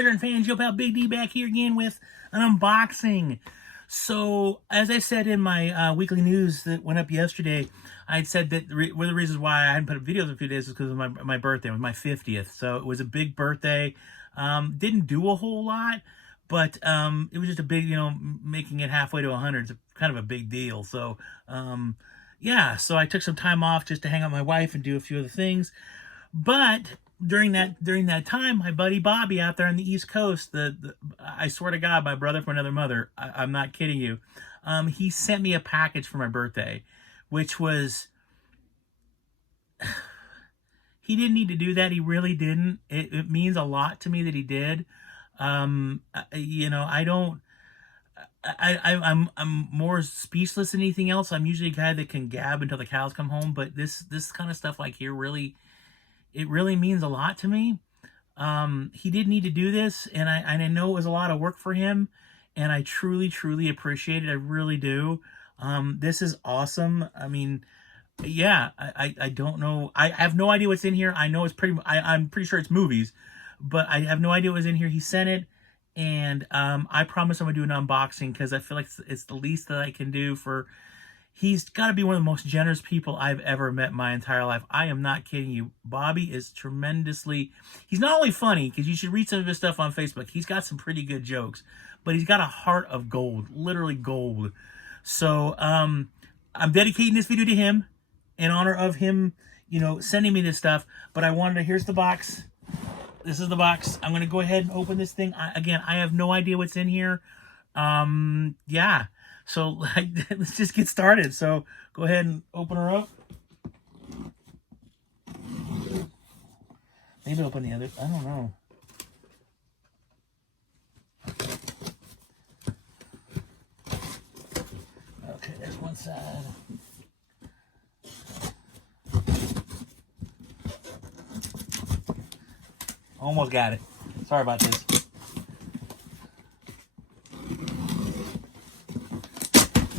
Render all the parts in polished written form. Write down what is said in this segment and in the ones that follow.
Sugar and Fans, Yo Pal Big D back here again with an unboxing. So, as I said in my weekly news that went up yesterday, I had said that one of the reasons why I hadn't put up videos in a few days is because of my birthday. It was my 50th, so it was a big birthday. Didn't do a whole lot, but it was just a big, making it halfway to 100 is kind of a big deal. So, yeah, so I took some time off just to hang out with my wife and do a few other things. But during that time, my buddy Bobby out there on the East Coast, I swear to God, my brother from another mother, I'm not kidding you, he sent me a package for my birthday, which was, he didn't need to do that. He really didn't. It means a lot to me that he did. I'm more speechless than anything else. I'm usually a guy that can gab until the cows come home, but this kind of stuff like here really, it really means a lot to me. He did need to do this, and I know it was a lot of work for him, and I truly appreciate it. I really do. This is awesome. I mean, yeah, I don't know. I have no idea what's in here. I know it's I'm pretty sure it's movies, but I have no idea what's in here. He sent it, and I promise I'm gonna do an unboxing because I feel like it's the least that I can do for. He's got to be one of the most generous people I've ever met in my entire life. I am not kidding you. Bobby is tremendously... He's not only funny, because you should read some of his stuff on Facebook. He's got some pretty good jokes. But he's got a heart of gold. Literally gold. So, I'm dedicating this video to him in honor of him, sending me this stuff. But I wanted to... Here's the box. This is the box. I'm going to go ahead and open this thing. Again, I have no idea what's in here. Yeah. So let's just get started. So go ahead and open her up. Maybe open the other. I don't know. Okay, there's one side. Almost got it. Sorry about this.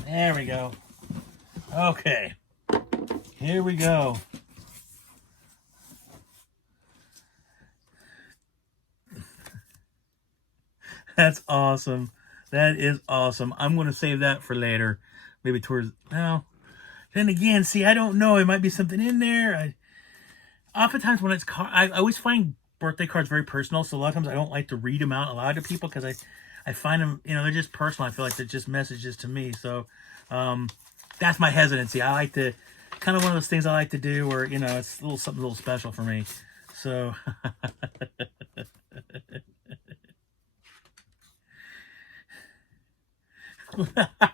There we go. Okay. Here we go. That's awesome. That is awesome. I'm going to save that for later. Maybe towards... Well, then again, see, I don't know. It might be something in there. Oftentimes when it's... I always find birthday cards very personal, so a lot of times I don't like to read them out loud to people because I find them, they're just personal. I feel like they're just messages to me. So that's my hesitancy. I like to, kind of one of those things I like to do where, it's something a little special for me. So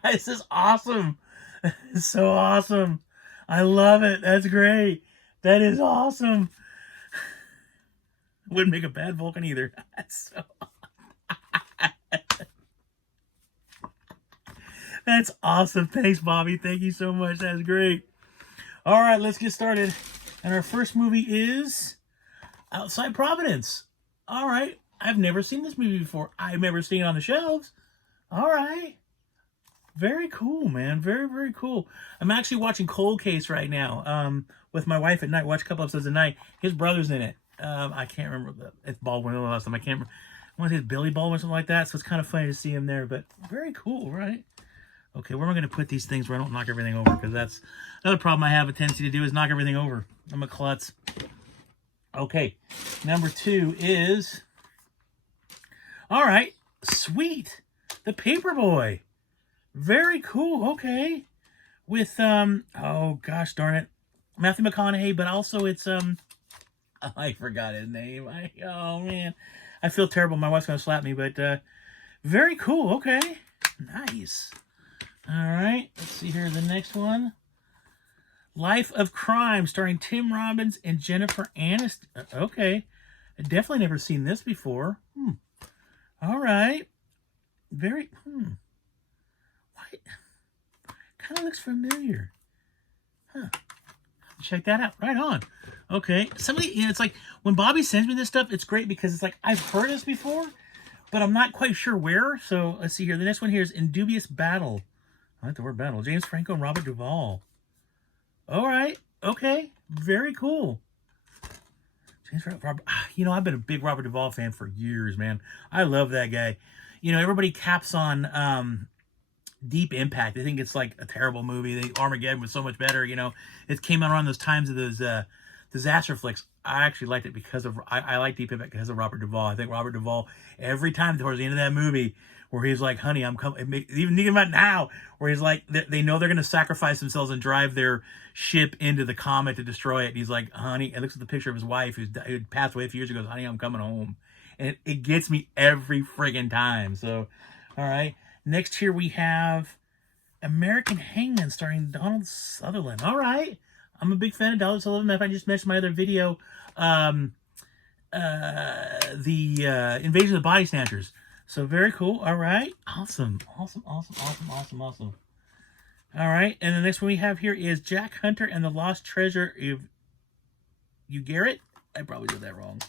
this is awesome. It's so awesome. I love it. That's great. That is awesome. Wouldn't make a bad Vulcan either. That's so That's awesome. Thanks, Bobby. Thank you so much. That's great. All right, let's get started. And our first movie is Outside Providence. All right. I've never seen this movie before. I've never seen it on the shelves. All right. Very cool, man. Very cool. I'm actually watching Cold Case right now with my wife at night. Watch a couple episodes a night. His brother's in it. I can't remember. It's Baldwin the last time. I can't remember. I want to say it's Billy Baldwin or something like that. So it's kind of funny to see him there. But very cool, right? Okay, where am I going to put these things where I don't knock everything over? Because that's another problem I have a tendency to do is knock everything over. I'm a klutz. Okay, number 2 is... All right, sweet. The Paperboy. Very cool, okay. With, oh gosh darn it. Matthew McConaughey, but also it's, I forgot his name. Oh man. I feel terrible. My wife's going to slap me, but, very cool, okay. Nice. All right, let's see here, the next one. Life of Crime, starring Tim Robbins and Jennifer Aniston. Okay, I've definitely never seen this before. All right, what? Kind of looks familiar. Huh. Check that out. Right on. Okay, somebody, it's like when Bobby sends me this stuff, it's great because it's like I've heard this before, but I'm not quite sure where. So let's see here. The next one here is Dubious Battle. I like the word battle. James Franco and Robert Duvall. All right. Okay. Very cool. You know, I've been a big Robert Duvall fan for years, man. I love that guy. You know, everybody caps on Deep Impact. I think it's like a terrible movie. Armageddon was so much better. You know, it came out around those times of those disaster flicks. I actually liked it because of I like Deep Impact because of Robert Duvall. I think Robert Duvall, every time towards the end of that movie, where he's like, "Honey, I'm coming," even thinking about now, where he's like, they know they're going to sacrifice themselves and drive their ship into the comet to destroy it. And he's like, "Honey," and looks at the picture of his wife who passed away a few years ago. Goes, "Honey, I'm coming home," and it gets me every friggin' time. So, all right. Next here we have American Hangman starring Donald Sutherland. All right. I'm a big fan of Donald Sutherland. I just mentioned my other video, the Invasion of the Body Snatchers. So very cool. All right. Awesome. Awesome. All right. And the next one we have here is Jack Hunter and the Lost Treasure of Ugarit. I probably did that wrong.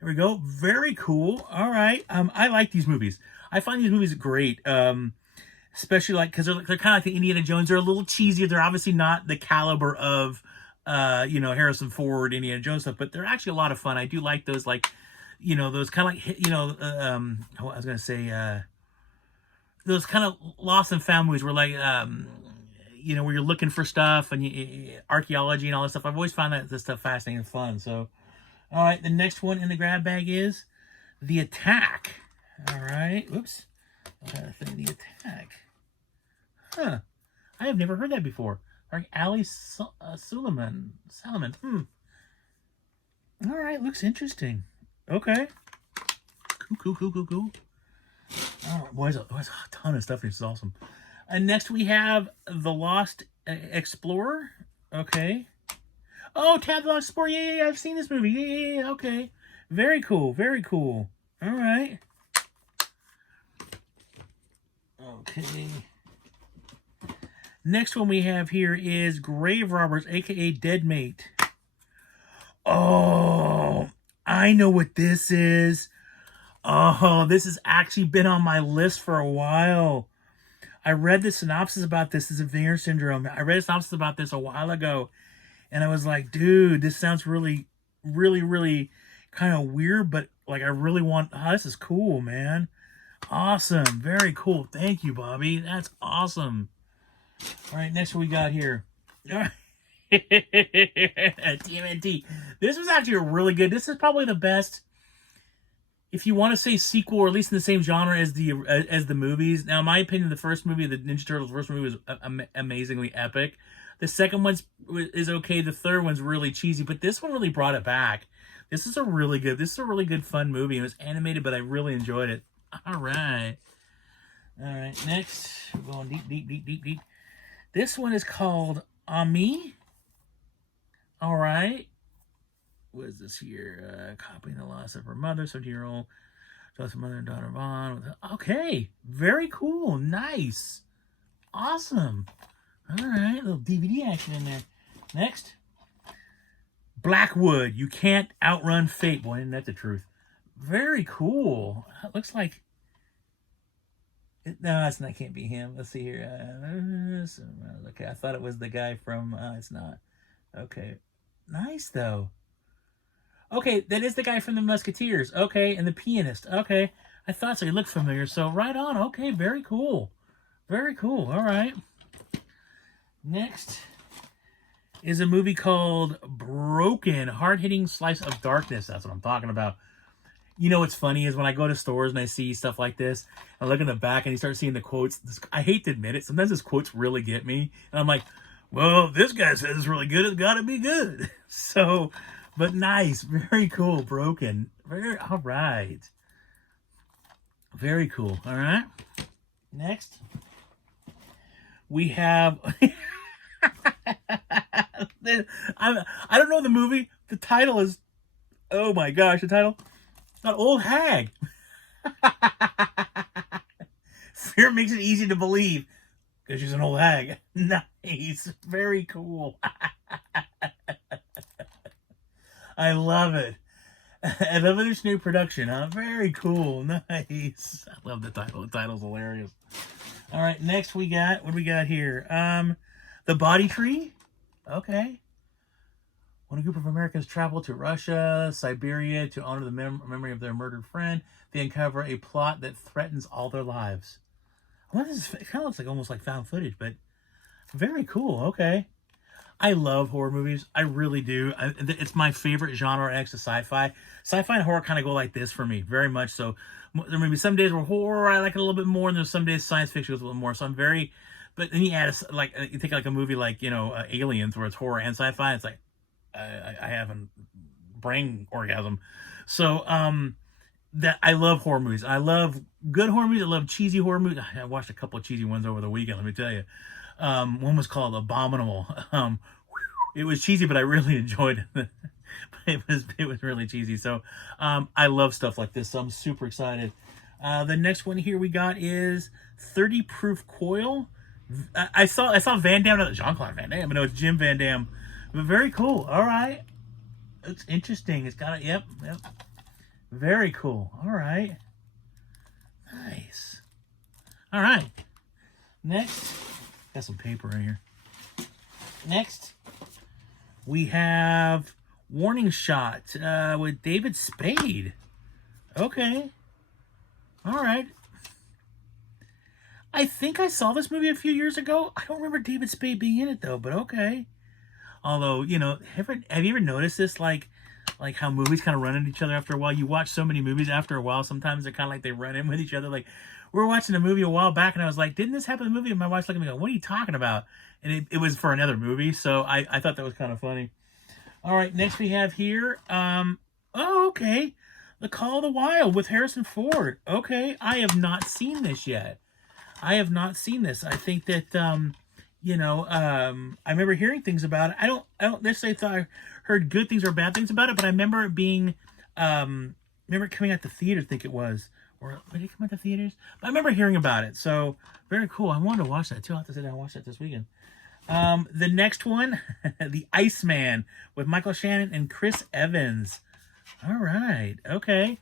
There we go. Very cool. All right. I like these movies. I find these movies great. Especially like because they're kind of like the Indiana Jones. They're a little cheesier. They're obviously not the caliber of you know, Harrison Ford, Indiana Jones stuff, but they're actually a lot of fun. I do like those, like, you know, those kind of like, you know, I was gonna say those kind of lost and found movies where like you know, where you're looking for stuff and archaeology and all that stuff. I've always found that this stuff fascinating and fun. So, all right, the next one in the grab bag is The Attack. All right, oops. The Attack. Huh. I have never heard that before. Like Ali Suleiman. All right, looks interesting. Okay. Cool. All right, boys, there's a ton of stuff. This is awesome. And next we have The Lost Explorer. Okay. Oh, Tab the Lost Explorer. Yeah, I've seen this movie. Yeah, okay. Very cool. All right. Okay. Next one we have here is Grave Robbers, aka Dead Mate. Oh, I know what this is. Oh, this has actually been on my list for a while. I read the synopsis about this. This is Vinegar Syndrome. I read a synopsis about this a while ago, and I was like, dude, this sounds really kind of weird, but like I really want. Oh, this is cool, man. Awesome. Very cool. Thank you, Bobby. That's awesome. All right, next one we got here. All right. TMNT. This was actually really good. This is probably the best, if you want to say sequel, or at least in the same genre as the movies. Now, in my opinion, the first movie, the Ninja Turtles first movie, was amazingly epic. The second one is okay. The third one's really cheesy, but this one really brought it back. This is a really good fun movie. It was animated, but I really enjoyed it. All right. Next, we're going deep. This one is called Ami. All right. What is this here? Copying the loss of her mother, 17-year-old. Lost mother and daughter bond. Okay. Very cool. Nice. Awesome. All right. A little DVD action in there. Next. Blackwood. You Can't Outrun Fate. Boy, isn't that the truth? Very cool. It looks like... No, that can't be him. Let's see here. Okay, I thought it was the guy from... it's not. Okay. Nice, though. Okay, that is the guy from the Musketeers. Okay, and the pianist. Okay. I thought so. He looked familiar. So, right on. Okay, very cool. All right. Next is a movie called Broken, Hard-Hitting Slice of Darkness. That's what I'm talking about. You know what's funny is when I go to stores and I see stuff like this, I look in the back and you start seeing the quotes. I hate to admit it. Sometimes these quotes really get me. And I'm like, well, this guy says it's really good. It's got to be good. So, but nice. Very cool. Broken. All right. Very cool. All right. Next, we have... I don't know the movie. The title is... Oh my gosh, the title... An old hag. Fear makes it easy to believe because she's an old hag. Nice. Very cool. I love it. Another new production, huh? Very cool. Nice. I love the title. The title's hilarious. All right, next we got... What do we got here? The Body Tree. Okay. When a group of Americans travel to Russia, Siberia to honor the memory of their murdered friend, they uncover a plot that threatens all their lives. Well, it kind of looks like almost like found footage, but very cool. Okay. I love horror movies. I really do. It's my favorite genre next to sci-fi. Sci-fi and horror kind of go like this for me, very much so. There may be some days where horror I like it a little bit more, and there's some days science fiction goes a little more. So I'm very, but then you add like you take like a movie like Aliens, where it's horror and sci-fi. It's like I have a brain orgasm. So that I love horror movies. I love good horror movies. I love cheesy horror movies. I watched a couple of cheesy ones over the weekend. Let me tell you. One was called Abominable. It was cheesy, but I really enjoyed it. It was really cheesy. So I love stuff like this. So I'm super excited. The next one here we got is 30 Proof Coil. I saw Van Damme, Jean-Claude Van Damme. I know it's Jim Van Damme, but very cool. All right, it's interesting. It's got a yep. Very cool. All right, nice. All right, next. Got some paper in here. Next, we have Warning Shot with David Spade. Okay. All right. I think I saw this movie a few years ago. I don't remember David Spade being in it, though, but okay. Although, have you ever noticed this, like how movies kind of run into each other after a while? You watch so many movies after a while, sometimes they're kind of like they run in with each other, like, we were watching a movie a while back, and I was like, didn't this happen in the movie? And my wife's looking at me going, what are you talking about? And it was for another movie, so I thought that was kind of funny. All right, next we have here, okay, The Call of the Wild with Harrison Ford. Okay, I have not seen this yet. I have not seen this. I think that, I remember hearing things about it. I don't necessarily thought I heard good things or bad things about it, but I remember it being, remember it coming out the theater, I think it was. Or did it come out to theaters? I remember hearing about it. So, very cool. I wanted to watch that, too. I'll have to sit down and watch that this weekend. The next one, The Iceman with Michael Shannon and Chris Evans. All right. Okay.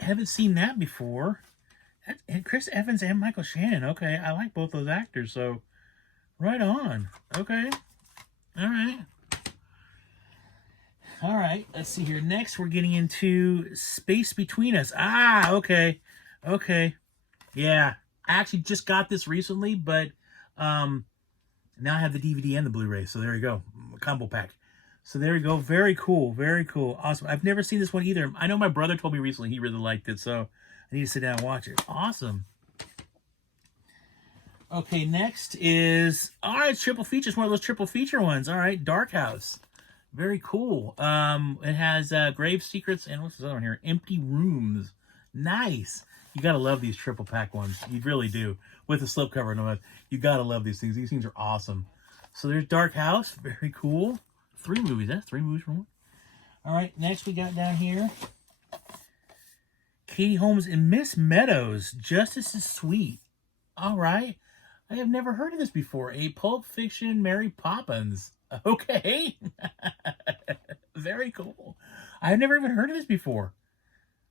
I haven't seen that before. And Chris Evans and Michael Shannon. Okay. I like both those actors. So, right on. Okay. All right. All right, let's see here. Next, we're getting into Space Between Us. Ah, okay. Okay. Yeah, I actually just got this recently, but now I have the DVD and the Blu-ray, so there you go. Combo pack. So there you go. Very cool. Very cool. Awesome. I've never seen this one either. I know my brother told me recently he really liked it, so I need to sit down and watch it. Awesome. Okay, next is, all right, triple feature. It's one of those triple feature ones. All right, Dark House. Very cool. It has Grave Secrets and what's this other one here? Empty Rooms. Nice. You gotta love these triple pack ones. You really do. With the slipcover and all that. You gotta love these things. These things are awesome. So there's Dark House. Very cool. 3 movies. That's 3 movies for one. All right. Next we got down here Katie Holmes and Miss Meadows. Justice is Sweet. All right. I have never heard of this before. A Pulp Fiction Mary Poppins. Okay. Very cool. I've never even heard of this before.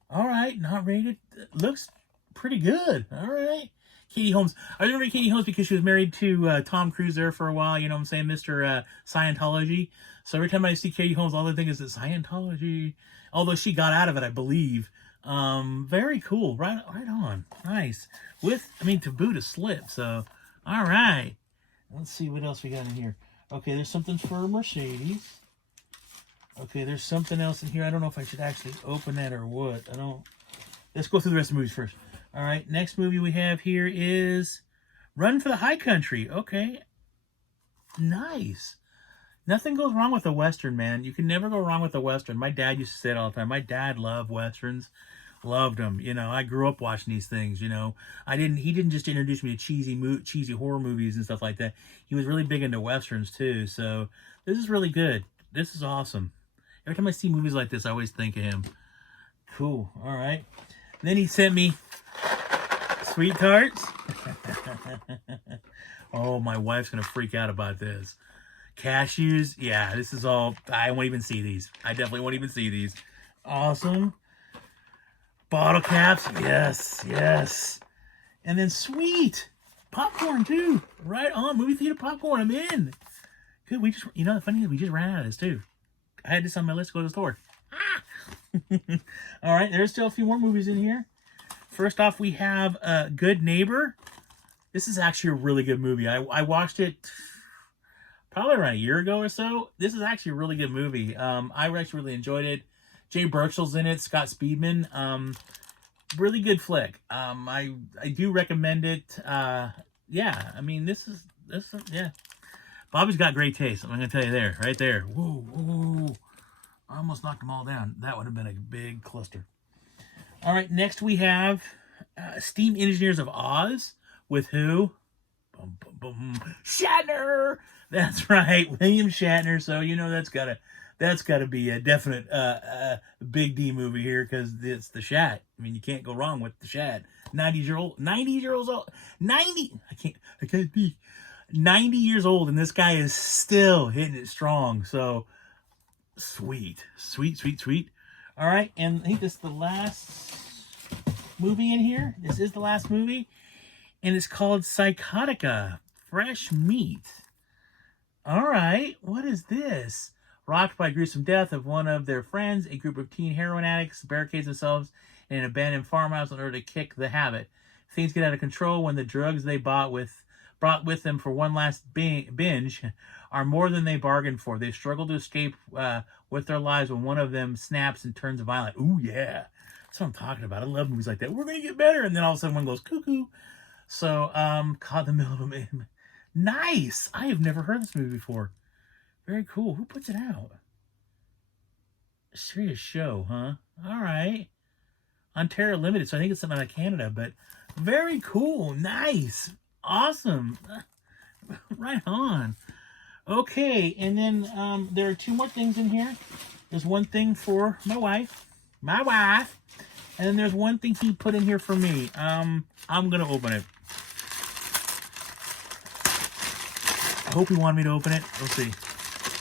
All right. Not rated. Looks pretty good. All right. Katie Holmes. I remember Katie Holmes because she was married to Tom Cruise there for a while. You know what I'm saying? Mr. Scientology. So every time I see Katie Holmes, all I think is that Scientology. Although she got out of it, I believe. Very cool. Right on. Nice. To boot a slip. So, all right. Let's see what else we got in here. Okay, there's something for Mercedes. Okay, there's something else in here. I don't know if I should actually open that or what. Let's go through the rest of the movies first. All right, next movie we have here is Run for the High Country. Okay. Nice. Nothing goes wrong with a Western, man. You can never go wrong with a Western. My dad used to say it all the time. My dad loved Westerns. Loved them. I grew up watching these things, He didn't just introduce me to cheesy horror movies and stuff like that. He was really big into Westerns, too. So, this is really good. This is awesome. Every time I see movies like this, I always think of him. Cool. All right. Then he sent me Sweet Tarts. Oh, my wife's going to freak out about this. Cashews. Yeah, this is all... I won't even see these. I definitely won't even see these. Awesome. Bottle caps. Yes. And then sweet. Popcorn, too. Right on. Movie theater popcorn. I'm in. Good. The funny thing is we just ran out of this, too. I had this on my list to go to the store. All right, there's still a few more movies in here. First off, we have Good Neighbor. This is actually a really good movie. I watched it probably around a year ago or so. This is actually a really good movie. I actually really enjoyed it. Jay Birchel's in it. Scott Speedman. Really good flick. I do recommend it. Yeah, I mean, this is yeah. Bobby's got great taste. I'm gonna tell you there, right there. Whoa, whoa. I almost knocked them all down. That would have been a big cluster. All right, next we have Steam Engineers of Oz with who? Boom, boom, boom. Shatner. That's right, William Shatner. So you know that's gotta be a definite big D movie here because it's the Shat. I mean, you can't go wrong with the Shat. 90 years old. 90. I can't be 90 years old, and this guy is still hitting it strong. So sweet. All right, and I think this is the last movie in here. This is the last movie, and it's called Psychotica, Fresh Meat. All right, what is this? Rocked by gruesome death of one of their friends, a group of teen heroin addicts barricades themselves in an abandoned farmhouse in order to kick the habit. Things get out of control when the drugs they brought with them for one last binge are more than they bargained for. They struggle to escape with their lives when one of them snaps and turns violent. Ooh, yeah. That's what I'm talking about. I love movies like that. We're going to get better. And then all of a sudden one goes cuckoo. So, caught in the middle of a... Nice! I have never heard this movie before. Very cool. Who puts it out? Serious show, huh? All right. Ontario Limited, so I think it's something out of Canada, but very cool. Nice. Awesome. Right on. Okay, and then there are two more things in here. There's one thing for my wife, and then there's one thing he put in here for me. I'm going to open it. I hope he wanted me to open it. We'll see.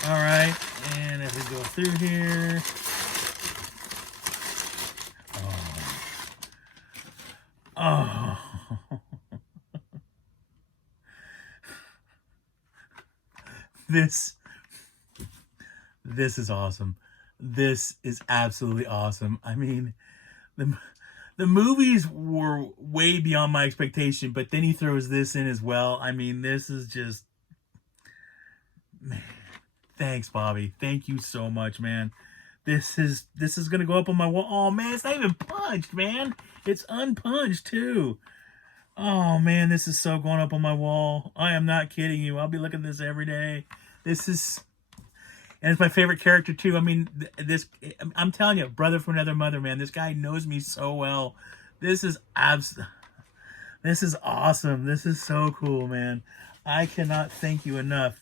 All right, and if we go through here, oh, this is awesome. This is absolutely awesome. I mean, the movies were way beyond my expectation, but then he throws this in as well. I mean, this is just, man. Thanks, Bobby. Thank you so much, man. This is gonna go up on my wall. Oh man, it's not even punched, man. It's unpunched too. Oh man, this is so going up on my wall. I am not kidding you. I'll be looking at this every day. This is, and it's my favorite character too. I mean, I'm telling you, brother from another mother, man. This guy knows me so well. This is awesome. This is so cool, man. I cannot thank you enough.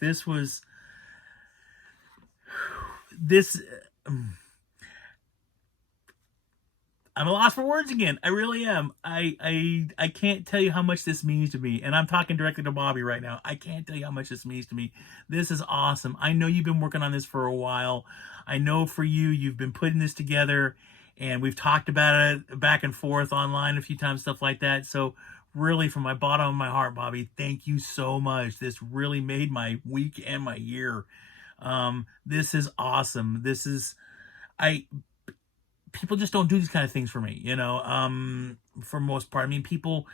I'm a loss for words again. I really am. I can't tell you how much this means to me. And I'm talking directly to Bobby right now. I can't tell you how much this means to me. This is awesome. I know you've been working on this for a while. I know for you, you've been putting this together. And we've talked about it back and forth online a few times, stuff like that. So really, from my bottom of my heart, Bobby, thank you so much. This really made my week and my year. This is awesome. People just don't do these kind of things for me, for most part. I mean, people,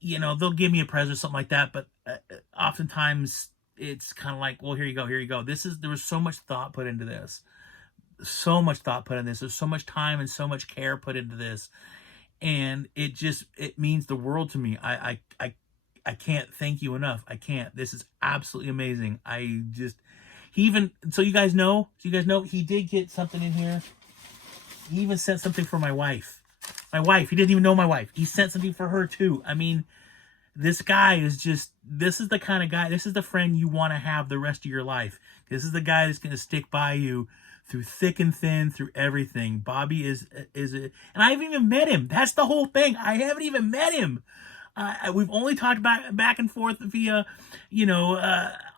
they'll give me a present or something like that, but oftentimes it's kind of like, well, here you go. There was so much thought put into this. There's so much time and so much care put into this. And it means the world to me. I can't thank you enough. I can't. This is absolutely amazing. So you guys know, he did get something in here. He even sent something for my wife. He didn't even know my wife. He sent something for her too. I mean, this guy this is the kind of guy, this is the friend you want to have the rest of your life. This is the guy that's going to stick by you through thick and thin, through everything. Bobby is and I haven't even met him. That's the whole thing. I haven't even met him. We've only talked back and forth via,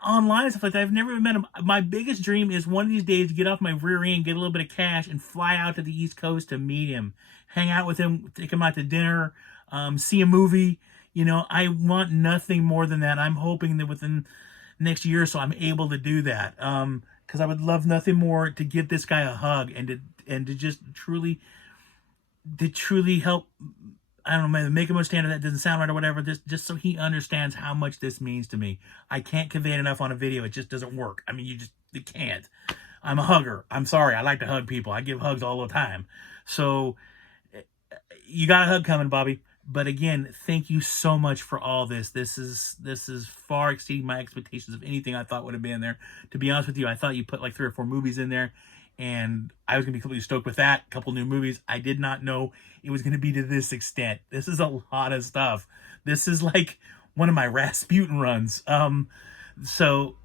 online and stuff like that. I've never even met him. My biggest dream is one of these days to get off my rear end, get a little bit of cash, and fly out to the East Coast to meet him, hang out with him, take him out to dinner, see a movie. I want nothing more than that. I'm hoping that within the next year or so, I'm able to do that. because I would love nothing more to give this guy a hug and to just truly help. I don't know, make him understand that doesn't sound right or whatever. Just so he understands how much this means to me. I can't convey it enough on a video. It just doesn't work. I mean, you can't. I'm a hugger. I'm sorry. I like to hug people. I give hugs all the time. So you got a hug coming, Bobby. But again, thank you so much for all this. This is far exceeding my expectations of anything I thought would have been there. To be honest with you, I thought you put like 3 or 4 movies in there, and I was going to be completely stoked with that. A couple new movies. I did not know it was going to be to this extent. This is a lot of stuff. This is like one of my Rasputin runs. So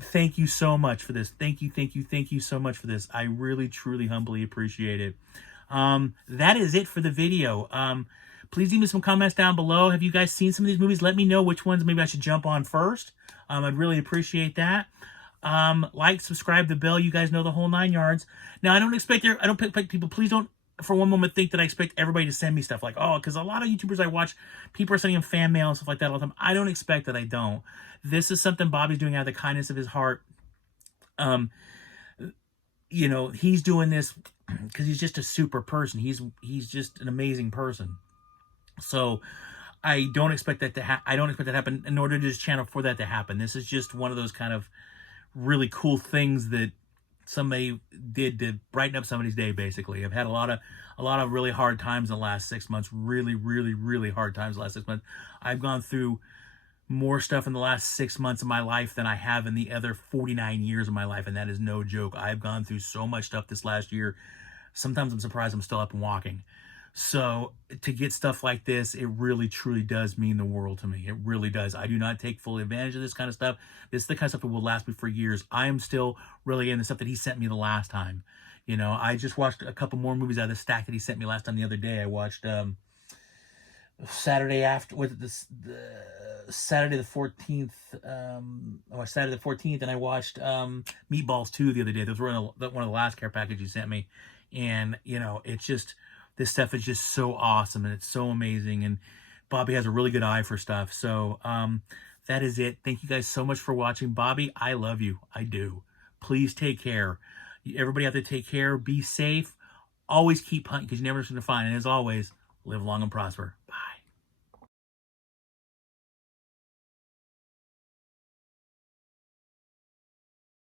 thank you so much for this. Thank you so much for this. I really, truly, humbly appreciate it. That is it for the video. Please leave me some comments down below. Have you guys seen some of these movies? Let me know which ones maybe I should jump on first. I'd really appreciate that. Like, subscribe, the bell. You guys know the whole 9 yards. Now, I don't expect people, please don't for one moment think that I expect everybody to send me stuff like, oh, because a lot of YouTubers I watch, people are sending them fan mail and stuff like that all the time. I don't expect that. I don't. This is something Bobby's doing out of the kindness of his heart. You know, he's doing this because he's just a super person. He's just an amazing person. So I don't expect that to happen, in order to this channel for that to happen. This is just one of those kind of really cool things that somebody did to brighten up somebody's day, basically. I've had a lot of really hard times in the last 6 months. Really, really, really hard times in the last 6 months. I've gone through more stuff in the last 6 months of my life than I have in the other 49 years of my life, and that is no joke. I've gone through so much stuff this last year. Sometimes I'm surprised I'm still up and walking. So to get stuff like this, it really, truly does mean the world to me. It really does. I do not take full advantage of this kind of stuff. This is the kind of stuff that will last me for years. I am still really in the stuff that he sent me the last time. You know, I just watched a couple more movies out of the stack that he sent me last time the other day. I watched Saturday after, with this, Saturday the 14th. I watched Saturday the 14th, and I watched Meatballs 2 the other day. Those were one of the last care packages he sent me. And, you know, it's just, this stuff is just so awesome, and it's so amazing, and Bobby has a really good eye for stuff. So that is it. Thank you guys so much for watching. Bobby, I love you. I do. Please take care. Everybody have to take care. Be safe. Always keep hunting, because you never know what to find. And as always, live long and prosper. Bye.